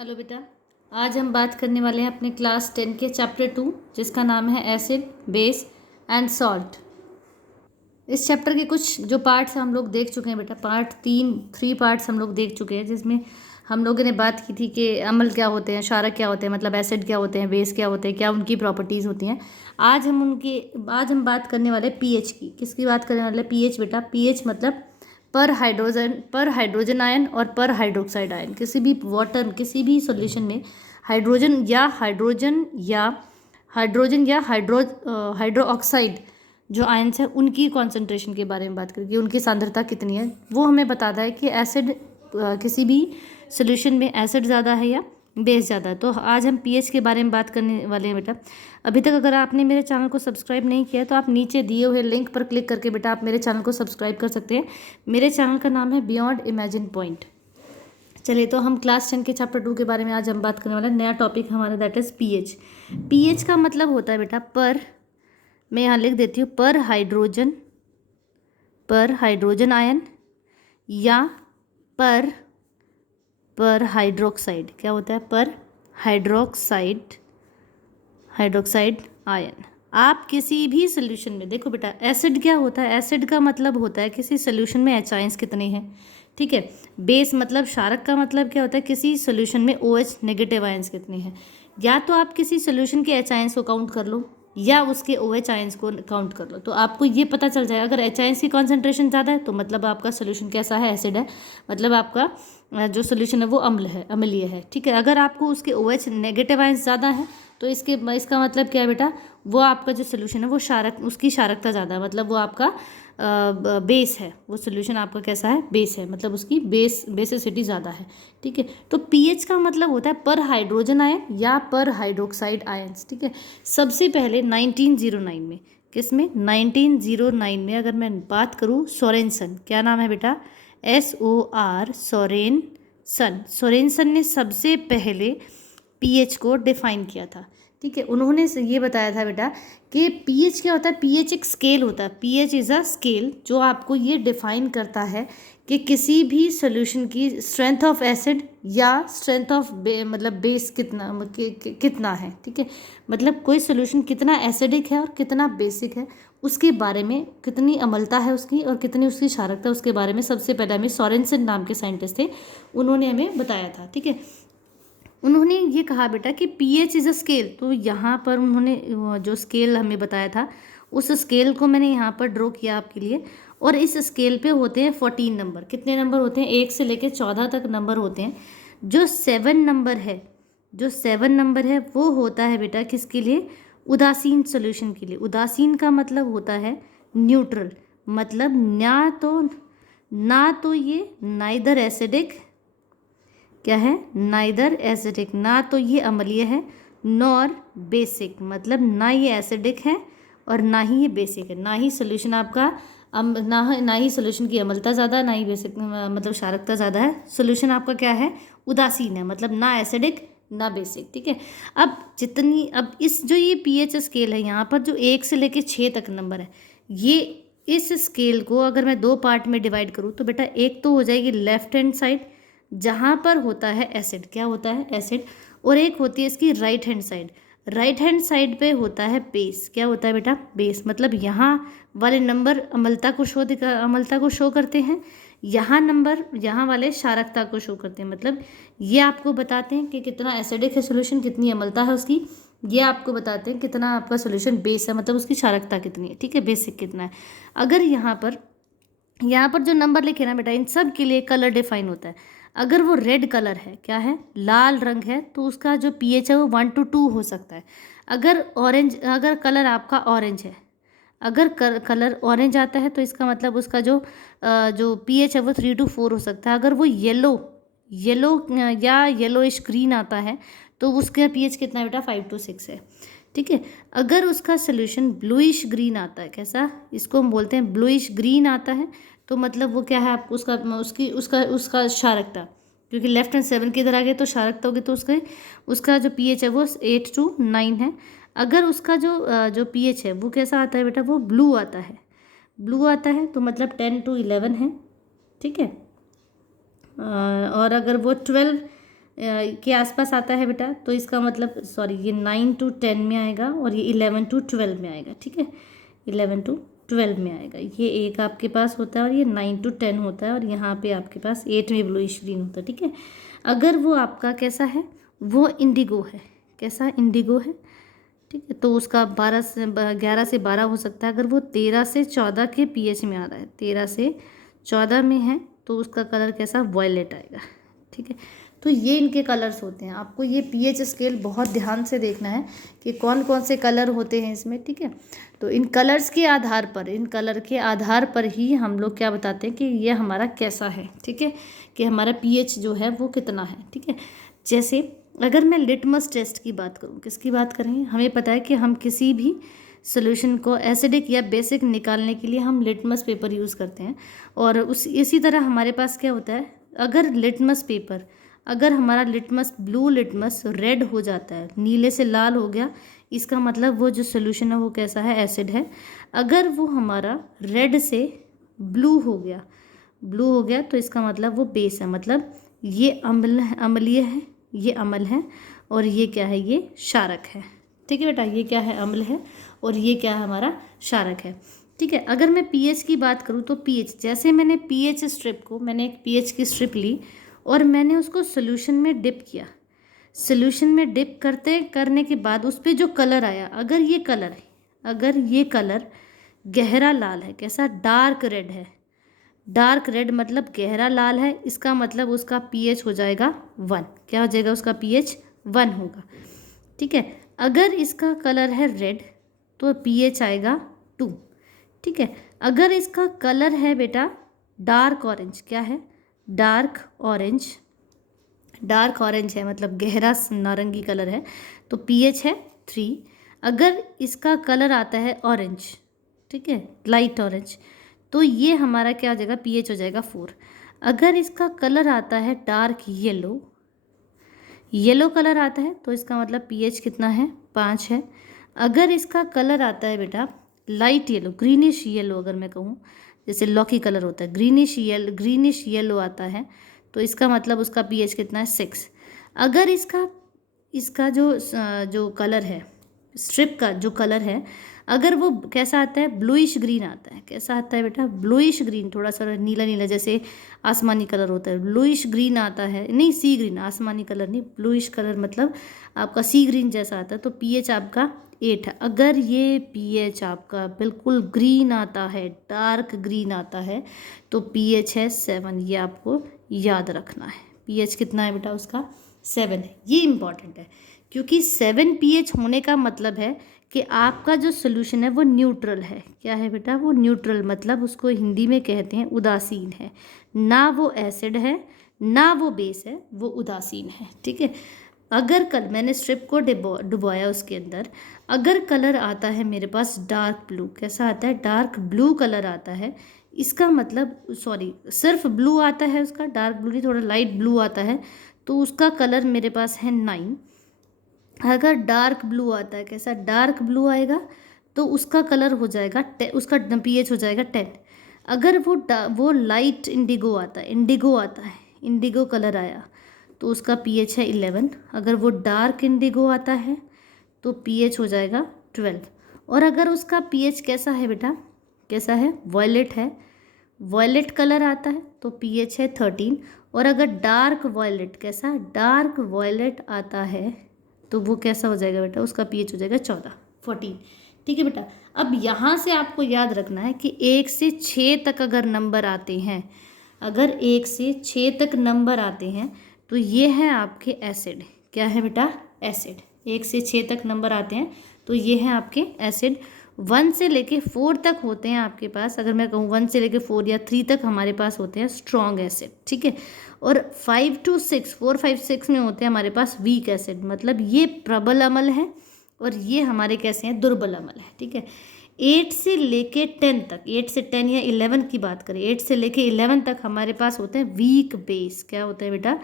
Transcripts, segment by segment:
Hello बेटा। आज हम बात करने वाले हैं अपने क्लास 10 के चैप्टर 2 जिसका नाम है एसिड बेस एंड सॉल्ट। इस चैप्टर के कुछ जो पार्ट्स हम लोग देख चुके हैं बेटा। थ्री पार्ट्स हम लोग देख चुके हैं, जिसमें हम लोगों ने बात की थी कि अम्ल क्या होते हैं, क्षारक क्या होते हैं, मतलब एसिड क्या होते हैं, बेस क्या होते हैं, क्या उनकी प्रॉपर्टीज़ होती हैं। आज हम बात करने वाले पीएच की। किसकी बात करने वाले? पीएच बेटा। पीएच मतलब पर हाइड्रोजन आयन और पर हाइड्रोक्साइड आयन। किसी भी सॉल्यूशन में हाइड्रोजन या हाइड्रो ऑक्साइड जो आयन्स है उनकी कॉन्सेंट्रेशन के बारे में बात करेंगे, उनकी सांद्रता कितनी है। वो हमें बताता है कि एसिड किसी भी सॉल्यूशन में एसिड ज़्यादा है या बेस ज़्यादा है। तो आज हम पीएच के बारे में बात करने वाले हैं बेटा। अभी तक अगर आपने मेरे चैनल को सब्सक्राइब नहीं किया तो आप नीचे दिए हुए लिंक पर क्लिक करके बेटा आप मेरे चैनल को सब्सक्राइब कर सकते हैं। मेरे चैनल का नाम है बियॉन्ड इमेजिन पॉइंट। चलिए, तो हम क्लास 10 के चैप्टर 2 के बारे में आज हम बात करने वाले हैं। नया टॉपिक हमारा दैट इज़ पीएच। पीएच का मतलब होता है बेटा मैं यहाँ लिख देती हूँ, पर हाइड्रोजन आयन या पर हाइड्रोक्साइड। क्या होता है? पर हाइड्रोक्साइड आयन। आप किसी भी सोल्यूशन में देखो बेटा, एसिड क्या होता है? एसिड का मतलब होता है किसी सोल्यूशन में एच आयंस कितने हैं, ठीक है। बेस मतलब क्षारक का मतलब क्या होता है? किसी सोल्यूशन में ओ एच नेगेटिव आयंस कितने हैं। या तो आप किसी सोल्यूशन के एच आयंस को काउंट कर लो या उसके ओ एच आयंस को काउंट कर लो, तो आपको ये पता चल जाएगा। अगर एच आयंस की कॉन्सेंट्रेशन ज़्यादा है तो मतलब आपका सोल्यूशन कैसा है? एसिड है। मतलब आपका जो सोल्यूशन है वो अम्लीय है, ठीक है। अगर आपको उसके ओ एच नेगेटिव आयंस ज़्यादा है तो इसका मतलब क्या है बेटा? वो आपका जो सोल्यूशन है वो उसकी क्षारकता ज़्यादा है, मतलब वो आपका बेस है। वो सोल्यूशन आपका कैसा है? बेस है, मतलब उसकी बेसिसिटी ज़्यादा है, ठीक है। तो पीएच का मतलब होता है पर हाइड्रोजन आयन या पर हाइड्रोक्साइड आयंस, ठीक है। सबसे पहले 1909 में, किसमें? 1909 में अगर मैं बात करूँ, सोरेनसन। क्या नाम है बेटा? सोरेनसन ने सबसे पहले पीएच को डिफाइन किया था, ठीक है। उन्होंने ये बताया था बेटा कि पीएच क्या होता है। पीएच एक स्केल होता है। पीएच इज़ अ स्केल जो आपको ये डिफाइन करता है कि किसी भी सॉल्यूशन की स्ट्रेंथ ऑफ एसिड या स्ट्रेंथ ऑफ मतलब बेस कितना है, ठीक है। मतलब कोई सॉल्यूशन कितना एसिडिक है और कितना बेसिक है, उसके बारे में, कितनी अम्लता है उसकी और कितनी उसकी क्षारकता, उसके बारे में सबसे पहले हमें सोरेनसन नाम के साइंटिस्ट थे, उन्होंने हमें बताया था, ठीक है। उन्होंने ये कहा बेटा कि पीएच इज़ अ स्केल। तो यहाँ पर उन्होंने जो स्केल हमें बताया था उस स्केल को मैंने यहाँ पर ड्रॉ किया आपके लिए। और इस स्केल पे होते हैं 14 नंबर। कितने नंबर होते हैं? 1 से लेकर 14 तक नंबर होते हैं। जो 7 नंबर है वो होता है बेटा किसके लिए? उदासीन सोल्यूशन के लिए। उदासीन का मतलब होता है न्यूट्रल। मतलब ना तो ये नाइदर एसिडिक, क्या है? नाइदर एसिडिक, ना तो ये अम्लीय है, नॉर बेसिक, मतलब ना ये एसिडिक है और ना ही ये बेसिक है। ना ही सोल्यूशन आपका ना ही सोल्यूशन की अम्लता ज़्यादा, ना ही बेसिक मतलब क्षारकता ज़्यादा है। सोल्यूशन आपका क्या है? उदासीन है, मतलब ना एसिडिक ना बेसिक, ठीक है। अब ये पीएच स्केल है, यहाँ पर जो 1 से लेकर 6 तक नंबर है, ये इस स्केल को अगर मैं 2 पार्ट में डिवाइड करूँ तो बेटा एक तो हो जाएगी लेफ्ट हैंड साइड जहाँ पर होता है एसिड। क्या होता है? एसिड। और एक होती है इसकी right hand side. Right hand side पे होता है बेस। क्या होता है बेटा? बेस। मतलब यहाँ वाले नंबर अम्लता को शो करते हैं, यहाँ वाले क्षारकता को शो करते हैं। मतलब ये आपको बताते हैं कि कितना एसिडिक है सोल्यूशन, कितनी अम्लता है उसकी। ये आपको बताते हैं कितना आपका सोल्यूशन बेस है, मतलब उसकी क्षारकता कितनी है, ठीक है, बेसिक कितना है। अगर यहाँ पर जो नंबर लिखे ना बेटा, इन सब के लिए कलर डिफाइन होता है। अगर वो रेड कलर है, क्या है? लाल रंग है, तो उसका जो पीएच है वो 1 to 2 हो सकता है। अगर कलर आपका ऑरेंज है, अगर कलर ऑरेंज आता है तो इसका मतलब उसका जो पीएच है वो 3 to 4 हो सकता है। अगर वो येलो या येलोइश ग्रीन आता है तो उसका पीएच कितना है बेटा? 5 to 6 है, ठीक है। अगर उसका सोल्यूशन ब्लूइश ग्रीन आता है, कैसा? इसको हम बोलते हैं ब्लूइश ग्रीन आता है, तो मतलब वो क्या है? आपको उसका क्षारकता, क्योंकि लेफ्ट हैंड 7 की इधर आ गए तो क्षारकता होगी, तो उसका जो पीएच है वो 8 to 9 है। अगर उसका जो पीएच है वो कैसा आता है बेटा? वो ब्लू आता है तो मतलब 10 to 11 है, ठीक है। और अगर वो 12 के आसपास आता है बेटा, तो इसका मतलब सॉरी ये 9 to 10 में आएगा और ये 11 to 12 में आएगा। ठीक है, 11 to 12 में आएगा। ये एक आपके पास होता है और ये 9 to 10 होता है और यहाँ पे आपके पास 8 में ब्लूइश ग्रीन होता है। ठीक है, अगर वो आपका कैसा है, वो इंडिगो है, कैसा इंडिगो है। ठीक है, तो उसका 11 से 12 हो सकता है। अगर वो 13 से 14 के pH में आ रहा है, 13 से 14 में है, तो उसका कलर कैसा, वॉयलेट आएगा। ठीक है, तो ये इनके कलर्स होते हैं। आपको ये pH स्केल बहुत ध्यान से देखना है कि कौन कौन से कलर होते हैं इसमें। ठीक है, तो इन कलर्स के आधार पर, इन कलर के आधार पर ही हम लोग क्या बताते हैं कि ये हमारा कैसा है। ठीक है, कि हमारा pH जो है वो कितना है। ठीक है, जैसे अगर मैं लिटमस टेस्ट की बात करूँ, किसकी बात करेंगे, हमें पता है कि हम किसी भी सोल्यूशन को एसिडिक या बेसिक निकालने के लिए हम लिटमस पेपर यूज़ करते हैं। और इसी तरह हमारे पास क्या होता है, अगर लिटमस पेपर, अगर हमारा लिटमस ब्लू लिटमस रेड हो जाता है, नीले से लाल हो गया, इसका मतलब वो जो सोल्यूशन है वो कैसा है, एसिड है। अगर वो हमारा रेड से ब्लू हो गया तो इसका मतलब वो बेस है, मतलब ये अम्लीय है, ये अम्ल है, और ये क्या है, ये क्षारक है। ठीक है बेटा, ये क्या है, अम्ल है, और ये क्या है, हमारा क्षारक है। ठीक है, अगर मैं pH की बात करूँ तो pH, जैसे मैंने pH स्ट्रिप को, मैंने एक pH की स्ट्रिप ली और मैंने उसको सोल्यूशन में डिप किया। सोल्यूशन में डिप करने के बाद उस पर जो कलर आया, अगर ये कलर गहरा लाल है, कैसा, डार्क रेड है, डार्क रेड मतलब गहरा लाल है, इसका मतलब उसका pH हो जाएगा 1। क्या हो जाएगा, उसका pH 1 होगा। ठीक है, अगर इसका कलर है रेड तो pH आएगा 2। ठीक है, अगर इसका कलर है बेटा डार्क ऑरेंज, क्या है, डार्क ऑरेंज है, मतलब गहरा नारंगी कलर है, तो pH है 3। अगर इसका कलर आता है ऑरेंज, ठीक है, लाइट ऑरेंज, तो ये हमारा क्या हो जाएगा, pH हो जाएगा 4। अगर इसका कलर आता है डार्क येलो कलर आता है, तो इसका मतलब pH कितना है, 5 है। अगर इसका कलर आता है बेटा लाइट येलो, ग्रीनिश येलो, अगर मैं कहूँ जैसे लौकी कलर होता है, ग्रीनिश येलो आता है, तो इसका मतलब उसका pH कितना है, 6। अगर इसका जो कलर है, स्ट्रिप का जो कलर है, अगर वो कैसा आता है, ब्लूइश ग्रीन आता है, कैसा आता है बेटा, ब्लूइश ग्रीन, थोड़ा सा नीला नीला जैसे आसमानी कलर होता है, ब्लूइश ग्रीन आता है, नहीं सी ग्रीन, आसमानी कलर नहीं, ब्लूइश कलर मतलब आपका सी ग्रीन जैसा आता है, तो pH आपका 8 है। अगर ये pH आपका बिल्कुल ग्रीन आता है, डार्क ग्रीन आता है, तो pH है 7। ये आपको याद रखना है, pH कितना है बेटा, उसका 7 है। ये इम्पॉर्टेंट है क्योंकि 7 pH होने का मतलब है कि आपका जो सोल्यूशन है वो न्यूट्रल है। क्या है बेटा, वो न्यूट्रल, मतलब उसको हिंदी में कहते हैं उदासीन है, ना वो एसिड है ना वो बेस है, वो उदासीन है। ठीक है, अगर कल मैंने स्ट्रिप को डुबोया उसके अंदर, अगर कलर आता है मेरे पास डार्क ब्लू, कैसा आता है, डार्क ब्लू कलर आता है, इसका मतलब सिर्फ ब्लू आता है, उसका डार्क ब्लू नहीं, थोड़ा लाइट ब्लू आता है, तो उसका कलर मेरे पास है 9। अगर डार्क ब्लू आता है, कैसा, डार्क ब्लू आएगा, तो उसका कलर हो जाएगा उसका pH हो जाएगा 10। अगर वो लाइट इंडिगो आता है, इंडिगो कलर आया, तो उसका pH है 11। अगर वो डार्क इंडिगो आता है तो pH हो जाएगा 12। और अगर उसका pH कैसा है बेटा, कैसा है, वॉयलेट है, वॉयलेट कलर आता है, तो pH है 13। और अगर डार्क वॉयलेट, कैसा, डार्क वॉयलेट आता है, तो वो कैसा हो जाएगा बेटा, उसका pH हो जाएगा 14। ठीक है बेटा, अब यहाँ से आपको याद रखना है कि 1 से 6 तक अगर नंबर आते हैं, अगर 1 से 6 तक नंबर आते हैं, तो ये है आपके एसिड। क्या है बेटा, एसिड। 1 से 6 तक नंबर आते हैं तो ये है आपके एसिड। 1 से लेके 4 तक होते हैं आपके पास, अगर मैं कहूँ 1 से लेके 4 या 3 तक हमारे पास होते हैं स्ट्रॉन्ग एसिड। ठीक है, और 5 to 6, 4, 5, 6 में होते हैं हमारे पास वीक एसिड, मतलब ये प्रबल अम्ल है और ये हमारे कैसे हैं, दुर्बल अम्ल है। ठीक है, 8 से लेके 10 तक, 8 से 10 या 11 की बात करें, 8 से लेके 11 तक हमारे पास होते हैं वीक बेस। क्या होता है बेटा,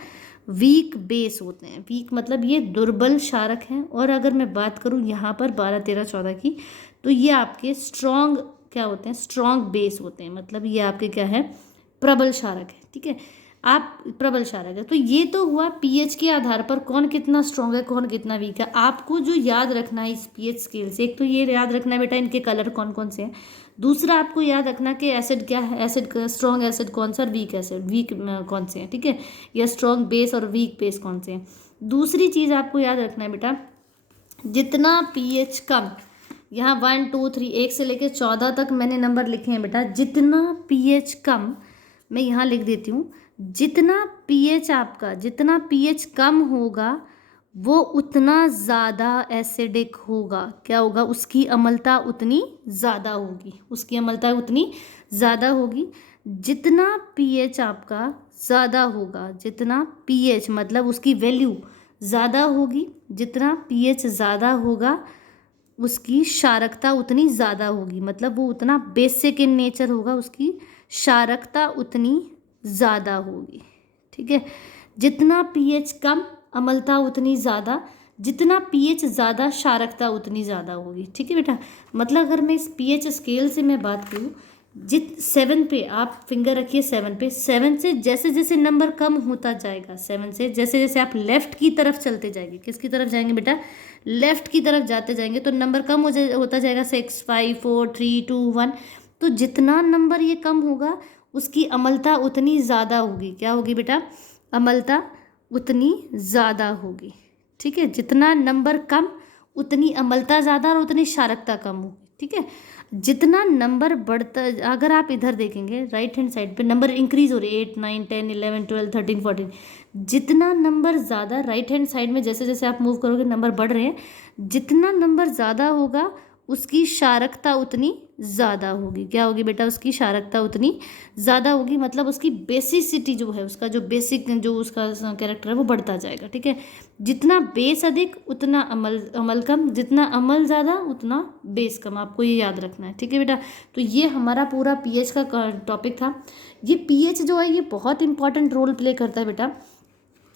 वीक बेस होते हैं। वीक मतलब ये दुर्बल क्षारक हैं। और अगर मैं बात करूँ यहाँ पर 12, 13, 14 की, तो ये आपके स्ट्रॉन्ग क्या होते हैं, स्ट्रॉन्ग बेस होते हैं, मतलब ये आपके क्या है, प्रबल क्षारक है। ठीक है, आप प्रबल क्षारक है। तो ये तो हुआ पीएच के आधार पर कौन कितना स्ट्रॉन्ग है कौन कितना वीक है। आपको जो याद रखना है इस पीएच स्केल से, एक तो ये याद रखना है बेटा इनके कलर कौन कौन से हैं। दूसरा आपको याद रखना कि एसिड क्या है, एसिड स्ट्रॉन्ग एसिड कौन सा और वीक एसिड वीक कौन से हैं, ठीक है, या स्ट्रॉन्ग बेस और वीक बेस कौन से हैं। दूसरी चीज़ आपको याद रखना है बेटा, जितना पीएच कम, यहाँ 1 2 3 1 से लेकर 14 तक मैंने नंबर लिखे हैं बेटा, जितना पीएच कम, मैं यहाँ लिख देती हूँ, जितना पीएच आपका जितना पीएच कम होगा वो उतना ज़्यादा एसिडिक होगा। क्या होगा, उसकी अम्लता उतनी ज़्यादा होगी, उसकी अम्लता उतनी ज़्यादा होगी। जितना पीएच आपका ज़्यादा होगा, जितना पीएच मतलब उसकी वैल्यू ज़्यादा होगी, जितना पीएच ज़्यादा होगा उसकी क्षारकता उतनी ज़्यादा होगी, मतलब वो उतना बेसिक इन नेचर होगा, उसकी क्षारकता उतनी ज़्यादा होगी, ठीक है। जितना पीएच कम अम्लता उतनी ज़्यादा, जितना पीएच ज़्यादा क्षारकता उतनी ज़्यादा होगी, ठीक है बेटा। मतलब अगर मैं इस पीएच स्केल से मैं बात करूँ, 7 पे आप फिंगर रखिए, 7 पे, 7 से जैसे जैसे नंबर कम होता जाएगा, 7 से जैसे जैसे आप लेफ्ट की तरफ चलते जाएंगे, किसकी तरफ जाएंगे बेटा, लेफ्ट की तरफ जाते जाएंगे तो नंबर कम होता जाएगा, 6 5 4 3 2 1। तो जितना नंबर ये कम होगा उसकी अम्लता उतनी ज़्यादा होगी। क्या होगी बेटा, अम्लता उतनी ज़्यादा होगी, ठीक है। जितना नंबर कम उतनी अम्लता ज़्यादा और उतनी क्षारकता कम होगी, ठीक है। जितना नंबर बढ़ता, अगर आप इधर देखेंगे राइट हैंड साइड पे नंबर इंक्रीज हो रही है, 8 9 10 11 12 13 14, जितना नंबर ज़्यादा राइट हैंड साइड में जैसे जैसे आप मूव करोगे नंबर बढ़ रहे हैं, जितना नंबर ज़्यादा होगा उसकी क्षारकता उतनी ज़्यादा होगी। क्या होगी बेटा, उसकी क्षारकता उतनी ज़्यादा होगी, मतलब उसकी बेसिसिटी जो है, उसका जो बेसिक जो उसका कैरेक्टर है वो बढ़ता जाएगा, ठीक है। जितना बेस अधिक उतना अमल कम, जितना अमल ज़्यादा उतना बेस कम, आपको ये याद रखना है, ठीक है बेटा। तो ये हमारा पूरा पीएच का टॉपिक था। ये पीएच जो है ये बहुत इंपॉर्टेंट रोल प्ले करता है बेटा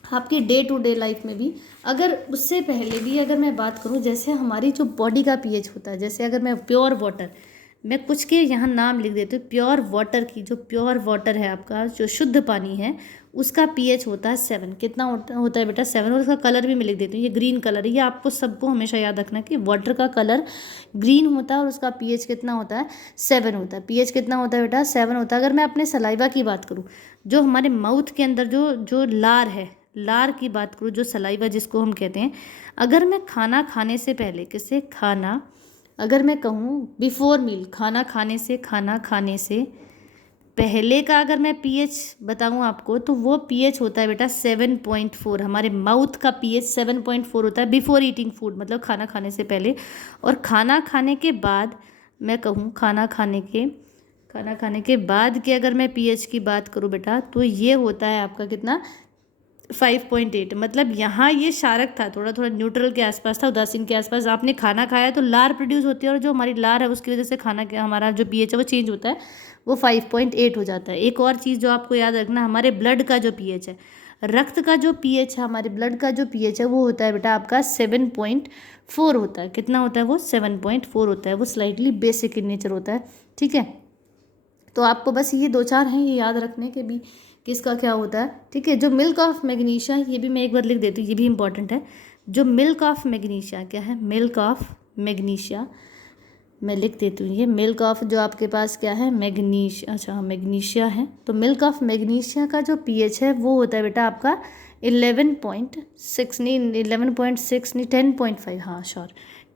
आपकी डे टू डे लाइफ में भी। अगर उससे पहले भी अगर मैं बात करूं, जैसे हमारी जो बॉडी का पीएच होता है, जैसे अगर मैं प्योर वाटर, मैं कुछ के यहाँ नाम लिख देती हूँ, प्योर वाटर की, जो प्योर वाटर है आपका जो शुद्ध पानी है उसका पीएच होता है 7। कितना होता है बेटा, 7। और उसका कलर भी मैं लिख देती हूँ, ये ग्रीन कलर है। ये आपको सबको हमेशा याद रखना कि वाटर का कलर ग्रीन होता है और उसका पीएच कितना होता है, 7 होता है। पीएच कितना होता है बेटा, 7 होता है। अगर मैं अपने सलाइवा की बात करूँ, जो हमारे माउथ के अंदर जो लार है, लार की बात करूँ, जो सलाइवा जिसको हम कहते हैं, अगर मैं खाना खाने से पहले, किससे खाना, अगर मैं कहूँ बिफोर मील, खाना खाने से पहले का अगर मैं पीएच बताऊँ आपको, तो वो पीएच होता है बेटा 7.4। हमारे माउथ का पीएच 7.4 होता है बिफोर ईटिंग फूड, मतलब खाना खाने से पहले। और खाना खाने के बाद मैं कहूँ, खाना खाने के बाद के अगर मैं पीएच की बात करूँ बेटा, तो ये होता है आपका कितना, 5.8। मतलब यहाँ ये क्षारक था, थोड़ा थोड़ा न्यूट्रल के आसपास था, उदासीन के आसपास। आपने खाना खाया तो लार प्रोड्यूस होती है, और जो हमारी लार है उसकी वजह से खाना के हमारा जो पीएच है वो चेंज होता है, वो 5.8 हो जाता है। एक और चीज़ जो आपको याद रखना, हमारे ब्लड का जो पीएच है, रक्त का जो पीएच है, हमारे ब्लड का जो पीएच है वो होता है बेटा आपका 7.4 होता है। कितना होता है वो, 7.4 होता है। वो स्लाइटली बेसिक इन नेचर होता है, ठीक है। तो आपको बस ये 2 4 हैं ये याद रखने के भी किसका क्या होता है, ठीक है। जो मिल्क ऑफ मैग्नीशिया, ये भी मैं एक बार लिख देती हूँ, ये भी इंपॉर्टेंट है। जो मिल्क ऑफ मैग्नीशिया क्या है, मिल्क ऑफ मैग्नीशिया मैं लिख देती हूँ, ये मिल्क ऑफ जो आपके पास क्या है, मैग्नीशिया, अच्छा मैग्नीशिया है। तो मिल्क ऑफ मैग्नीशिया का जो पीएच है वो होता है बेटा आपका 11.6 नहीं, 11.6 नहीं, 10.5, हाँ श्योर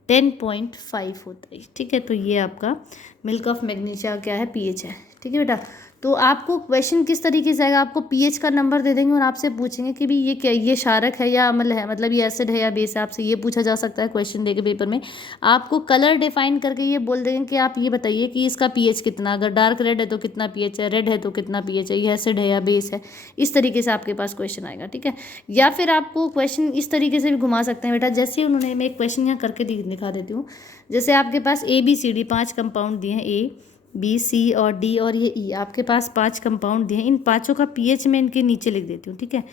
10.5 होता है, ठीक है। तो ये आपका मिल्क ऑफ मैग्नीशिया क्या है, पीएच है, ठीक है बेटा। तो आपको क्वेश्चन किस तरीके से आएगा, आपको पीएच का नंबर दे देंगे और आपसे पूछेंगे कि भी ये क्या, ये क्षारक है या अम्ल है, मतलब ये एसिड है या बेस है। आपसे ये पूछा जा सकता है क्वेश्चन देके पेपर में। आपको कलर डिफाइन करके ये बोल देंगे कि आप ये बताइए कि इसका पीएच कितना, अगर डार्क रेड है तो कितना पीएच है, रेड है तो कितना पीएच है, ये एसिड है या बेस है। इस तरीके से आपके पास क्वेश्चन आएगा, ठीक है। या फिर आपको क्वेश्चन इस तरीके से भी घुमा सकते हैं बेटा, जैसे उन्होंने, मैं एक क्वेश्चन यहाँ करके दिखा देती हूँ। जैसे आपके पास ABCD 5 कंपाउंड दिए हैं, A, B, C और D और ये E, आपके पास 5 कंपाउंड दिए हैं। इन पाँचों का पीएच मैं इनके नीचे लिख देती हूँ, ठीक है।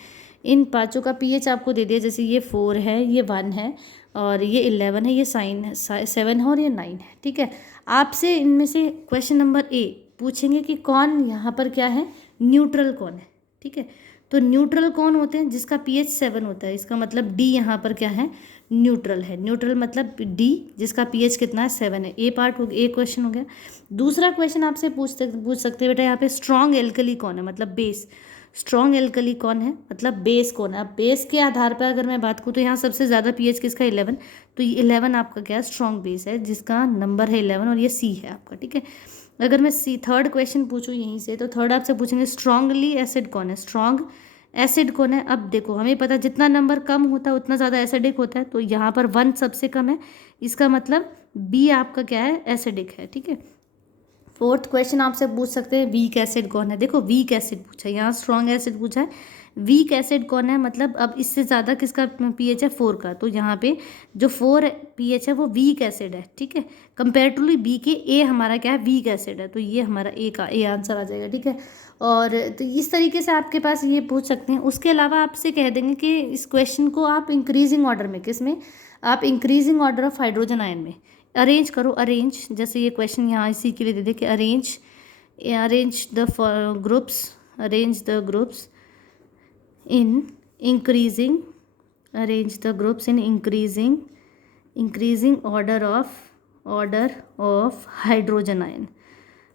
इन पाँचों का पीएच आपको दे दिया, जैसे ये 4 है, ये 1 है और ये 11 है, ये 7 है और ये 9 है, ठीक है। आपसे इनमें से क्वेश्चन नंबर A पूछेंगे कि कौन यहाँ पर क्या है, न्यूट्रल कौन है, ठीक है। तो न्यूट्रल कौन होते हैं? जिसका pH 7 होता है, इसका मतलब D यहाँ पर क्या है? न्यूट्रल है। न्यूट्रल मतलब D जिसका pH कितना है? 7 है। ए पार्ट हो गया, ए क्वेश्चन हो गया। दूसरा क्वेश्चन आपसे पूछ सकते हैं बेटा यहाँ पे स्ट्रॉन्ग एल्कली कौन है, मतलब बेस। स्ट्रॉन्ग एल्कली कौन है, मतलब बेस कौन है। अब बेस के आधार पर अगर मैं बात करूँ तो यहाँ सबसे ज़्यादा pH किसका? 11। तो ये 11 आपका क्या है? स्ट्रॉन्ग बेस है, जिसका नंबर है 11 और ये C है आपका, ठीक है। अगर मैं थर्ड क्वेश्चन पूछूँ यहीं से, तो थर्ड आपसे पूछेंगे स्ट्रॉन्गली एसिड कौन है? स्ट्रॉन्ग एसिड कौन है? अब देखो हमें पता जितना नंबर कम होता है उतना ज़्यादा एसिडिक होता है, तो यहाँ पर 1 सबसे कम है, इसका मतलब B आपका क्या है? एसिडिक है, ठीक है। फोर्थ क्वेश्चन आपसे पूछ सकते हैं वीक एसिड कौन है। देखो वीक एसिड पूछा है, यहाँ स्ट्रॉन्ग एसिड पूछा है, वीक एसिड कौन है, मतलब अब इससे ज़्यादा किसका pH है? 4 का। तो यहाँ पे जो 4 pH है वो वीक एसिड है, ठीक है। कंपेरेटिवली बी के ए हमारा क्या है? वीक एसिड है। तो ये हमारा ए आंसर आ जाएगा, ठीक है। और तो इस तरीके से आपके पास ये पूछ सकते हैं। उसके अलावा आपसे कह देंगे कि इस क्वेश्चन को आप इंक्रीजिंग ऑर्डर में, किस में? आप increasing order of hydrogen ion में अरेंज करो। अरेंज, जैसे ये क्वेश्चन यहाँ इसी के लिए दे दे कि arrange the groups, arrange the groups in increasing, arrange the groups in increasing order of hydrogen ion.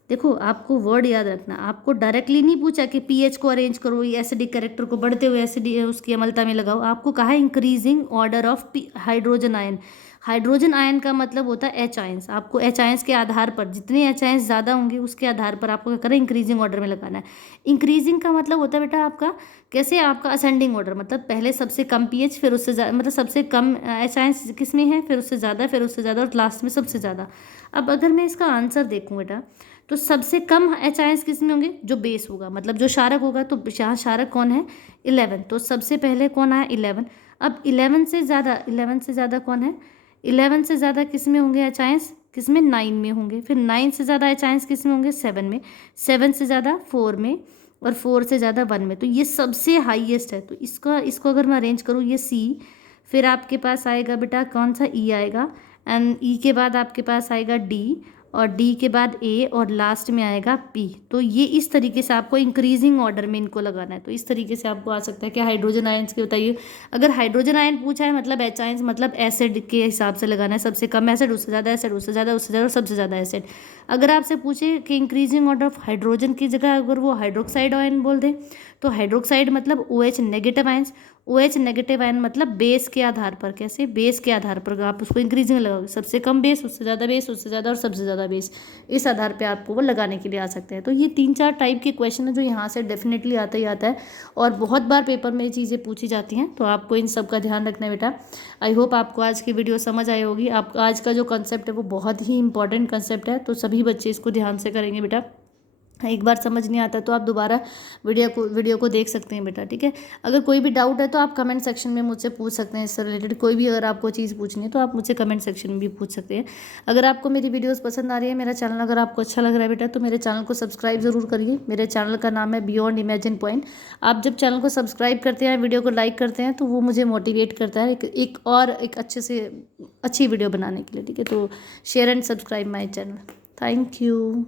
देखो आपको वर्ड याद रखना, आपको डायरेक्टली नहीं पूछा कि पीएच को अरेंज करो, ये एसिडिक कैरेक्टर को बढ़ते हुए एसिडिक उसकी अम्लता में लगाओ। आपको कहा है increasing order of hydrogen ion. Hydrogen ion का मतलब होता है एच आयंस। आपको एच आयंस के आधार पर, जितने एच आयंस ज़्यादा होंगे उसके आधार पर आपको क्या करना है? इंक्रीजिंग ऑर्डर में लगाना है। इंक्रीजिंग का मतलब होता है बेटा आपका कैसे? आपका असेंडिंग ऑर्डर, मतलब पहले सबसे कम पीएच, फिर उससे ज़्यादा, मतलब सबसे कम एच आयंस किस में है, फिर उससे ज़्यादा, फिर उससे ज़्यादा और लास्ट में सबसे ज़्यादा। अब अगर मैं इसका आंसर देखूँ बेटा, तो सबसे कम एच आयंस किस में होंगे? जो बेस होगा, मतलब जो क्षारक होगा। तो यहाँ क्षारक कौन है? 11। तो सबसे पहले कौन आया? 11। अब 11 से ज़्यादा कौन है? 11 से ज़्यादा किस में होंगे एच आयंस? किस में? 9 में होंगे। फिर 9 से ज़्यादा एच आयंस किस में होंगे? 7 में। 7 से ज़्यादा 4 में, और 4 से ज़्यादा 1 में। तो ये सबसे हाईएस्ट है। तो इसको अगर मैं अरेंज करूँ, ये C, फिर आपके पास आएगा बेटा कौन सा? E आएगा, एंड E के बाद आपके पास आएगा D, और D के बाद A, और लास्ट में आएगा P। तो ये इस तरीके से आपको इंक्रीजिंग ऑर्डर में इनको लगाना है। तो इस तरीके से आपको आ सकता है कि हाइड्रोजन आयंस के बताइए। अगर हाइड्रोजन आयन पूछा है मतलब एच आयंस, मतलब एसिड के हिसाब से लगाना है। सबसे कम एसिड, उससे ज़्यादा एसिड, उससे ज़्यादा, उससे ज़्यादा, सबसे ज़्यादा एसिड। अगर आपसे पूछे कि इंक्रीजिंग ऑर्डर ऑफ हाइड्रोजन की जगह अगर वो हाइड्रोक्साइड आयन बोल दें, तो हाइड्रोक्साइड मतलब OH negative ions. OH negative ion मतलब बेस के आधार पर, कैसे? बेस के आधार पर आप उसको इंक्रीजिंग लगाओगे। सबसे कम बेस, उससे ज़्यादा बेस, उससे ज़्यादा और सबसे ज़्यादा बेस, इस आधार पे आपको वो लगाने के लिए आ सकते हैं। तो ये 3-4 टाइप के क्वेश्चन है जो यहाँ से डेफिनेटली आता ही आता है, और बहुत बार पेपर में ये चीज़ें पूछी जाती हैं। तो आपको इन सब का ध्यान रखना है बेटा। आई होप आपको आज की वीडियो समझ आई होगी। आप आज का जो कंसेप्ट है वो बहुत ही इंपॉर्टेंट कंसेप्ट है, तो सभी बच्चे इसको ध्यान से करेंगे बेटा। एक बार समझ नहीं आता तो आप दोबारा वीडियो को देख सकते हैं बेटा, ठीक है। अगर कोई भी डाउट है तो आप कमेंट सेक्शन में मुझसे पूछ सकते हैं। इससे रिलेटेड कोई भी अगर आपको चीज़ पूछनी है तो आप मुझसे कमेंट सेक्शन में भी पूछ सकते हैं। अगर आपको मेरी वीडियोस पसंद आ रही है, मेरा चैनल अगर आपको अच्छा लग रहा है बेटा, तो मेरे चैनल को सब्सक्राइब ज़रूर करिए। मेरे चैनल का नाम है बियॉन्ड इमेजिन पॉइंट। आप जब चैनल को सब्सक्राइब करते हैं, वीडियो को लाइक करते हैं, तो वो मुझे मोटिवेट करता है एक अच्छे से अच्छी वीडियो बनाने के लिए, ठीक है। तो share and subscribe my channel. Thank you.